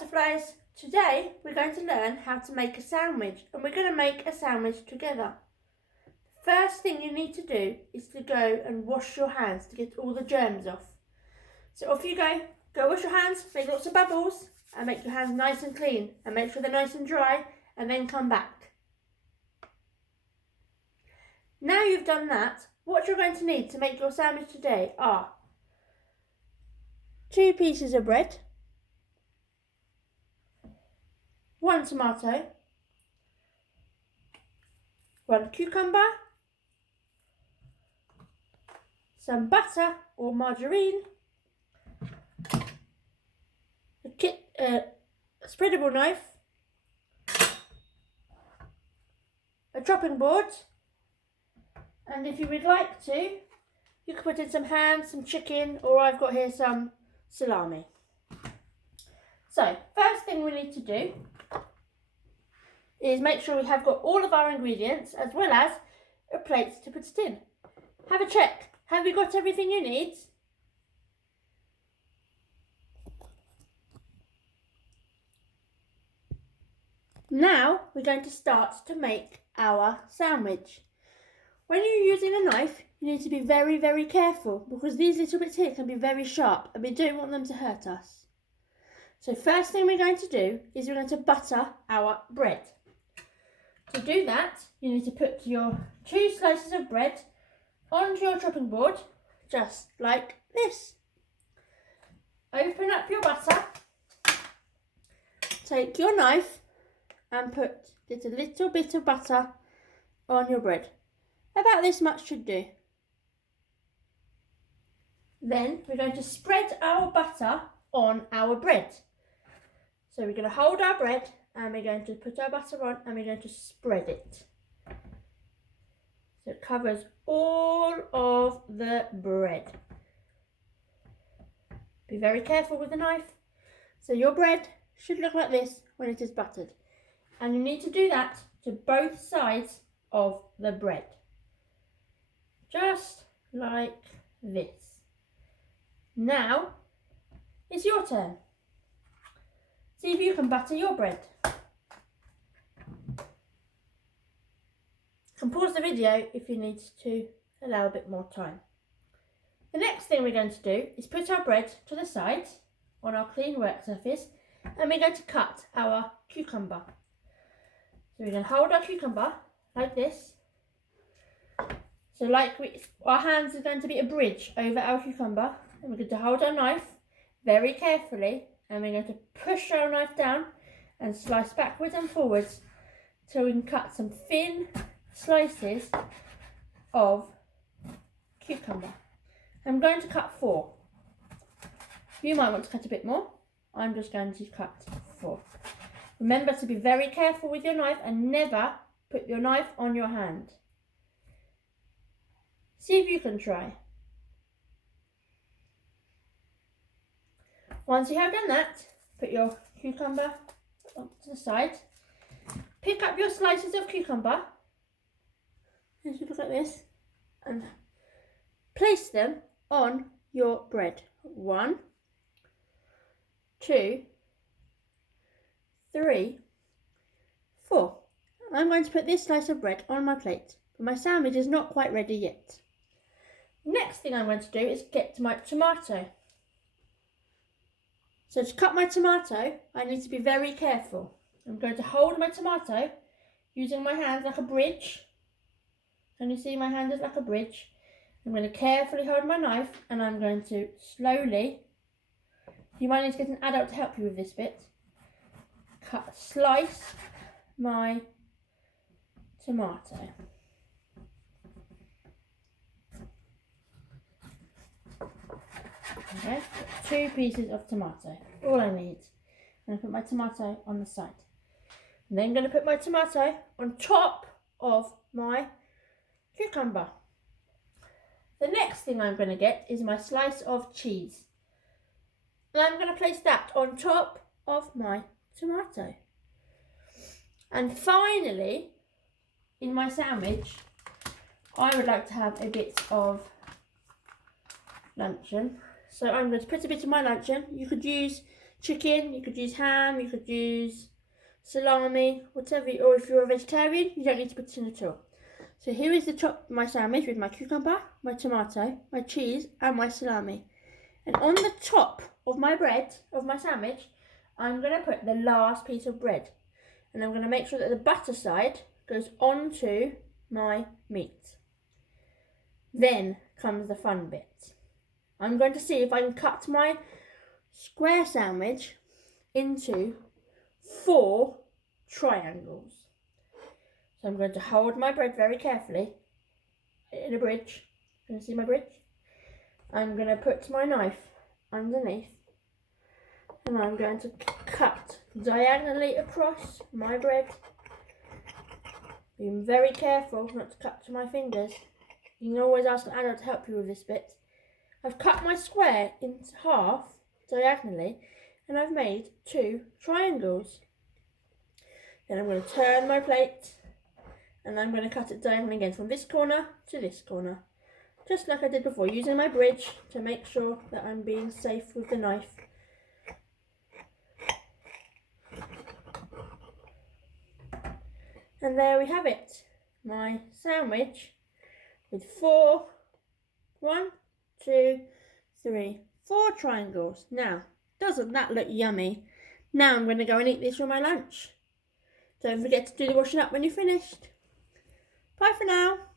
butterflies, today we're going to learn how to make a sandwich, and we're going to make a sandwich together. The first thing you need to do is to go and wash your hands to get all the germs off. So off you go wash your hands, make lots of bubbles and make your hands nice and clean and make sure they're nice and dry, and then come back. Now you've done that, what you're going to need to make your sandwich today are 2 pieces of bread, 1 tomato, 1 cucumber, some butter or margarine, a spreadable knife, a chopping board, and if you would like to, you can put in some ham, some chicken, or I've got here some salami. So, first thing we need to do is make sure we have got all of our ingredients as well as a plate to put it in. Have a check. Have you got everything you need? Now we're going to start to make our sandwich. When you're using a knife, you need to be very, very careful because these little bits here can be very sharp and we don't want them to hurt us. So first thing we're going to do is we're going to butter our bread. To do that, you need to put your 2 slices of bread onto your chopping board, just like this. Open up your butter, take your knife and get a little bit of butter on your bread. About this much should do. Then we're going to spread our butter on our bread. So we're going to hold our bread and we're going to put our butter on and we're going to spread it. So it covers all of the bread. Be very careful with the knife. So your bread should look like this when it is buttered. And you need to do that to both sides of the bread. Just like this. Now, it's your turn. See if you can butter your bread. You can pause the video if you need to allow a bit more time. The next thing we're going to do is put our bread to the side on our clean work surface and we're going to cut our cucumber. So we're going to hold our cucumber like this. So our hands are going to be a bridge over our cucumber, and we're going to hold our knife very carefully and we're going to push our knife down and slice backwards and forwards till we can cut some thin slices of cucumber. I'm going to cut 4. You might want to cut a bit more. I'm just going to cut 4. Remember to be very careful with your knife and never put your knife on your hand. See if you can try. Once you have done that, put your cucumber to the side. Pick up your slices of cucumber. It should look like this. And place them on your bread. 1, 2, 3, 4. I'm going to put this slice of bread on my plate, but my sandwich is not quite ready yet. Next thing I'm going to do is get to my tomato. So to cut my tomato, I need to be very careful. I'm going to hold my tomato using my hands like a bridge. Can you see my hand is like a bridge? I'm going to carefully hold my knife and I'm going to slowly, you might need to get an adult to help you with this bit, slice my tomato. Okay, 2 pieces of tomato, all I need. I'm going to put my tomato on the side. I'm then going to put my tomato on top of my cucumber. The next thing I'm going to get is my slice of cheese. And I'm going to place that on top of my tomato. And finally, in my sandwich, I would like to have a bit of luncheon. So I'm going to put a bit of my luncheon. You could use chicken, you could use ham, you could use salami, whatever, or if you're a vegetarian, you don't need to put it in at all. So here is the top of my sandwich with my cucumber, my tomato, my cheese and my salami. And on the top of my bread, of my sandwich, I'm going to put the last piece of bread. And I'm going to make sure that the butter side goes onto my meat. Then comes the fun bit. I'm going to see if I can cut my square sandwich into 4 triangles. So I'm going to hold my bread very carefully in a bridge. Can you see my bridge? I'm going to put my knife underneath and I'm going to cut diagonally across my bread. Being very careful not to cut to my fingers. You can always ask an adult to help you with this bit. I've cut my square into half diagonally and I've made 2 triangles. Then I'm going to turn my plate and I'm going to cut it diagonally again from this corner to this corner. Just like I did before, using my bridge to make sure that I'm being safe with the knife. And there we have it, my sandwich with 4 triangles. Now, doesn't that look yummy? Now I'm going to go and eat this for my lunch. Don't forget to do the washing up when you're finished. Bye for now.